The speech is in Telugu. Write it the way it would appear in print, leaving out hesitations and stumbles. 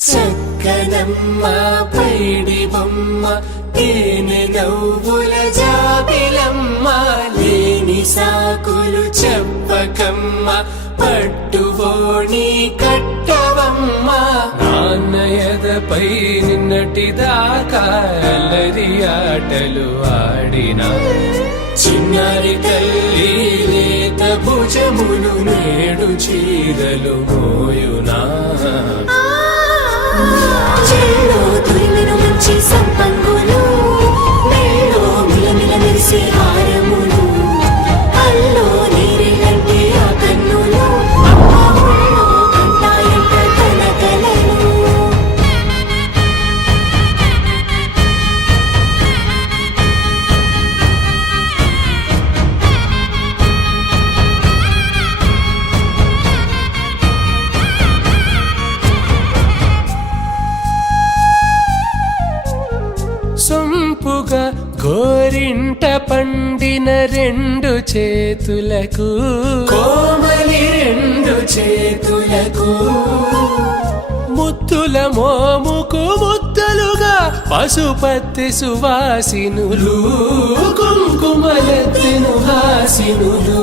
చక్కనమ్మ పైడి బొమ్మ తేనె నవ్వుల జాబిలమ్మ లేని సాకులు చెప్పకమ్మ పట్టువోణి కట్టవమ్మ నాన్నయదపై నిన్నటిదాకా అల్లరి ఆటలు ఆడినా చిన్నారి తల్లి లేత భుజములు నేడు చీరలు మోయునా చెల్లో తురిమిన మంచి సంపంగులు మెల్లో మిలమిల మెరిసే హారములు అల్లో నీరిలంటే ఆ కన్నులు అమ్మ ఒళ్ళో కంటాయంట తన కలలు సొంపుగా గోరింట పండిన రెండు చేతులకు కోమలి రెండు చేతులకు ముత్తుల మోముకు ముద్దలుగా పశుపత్తి సువాసినులు కుంకుమలెత్తిను హాసినులు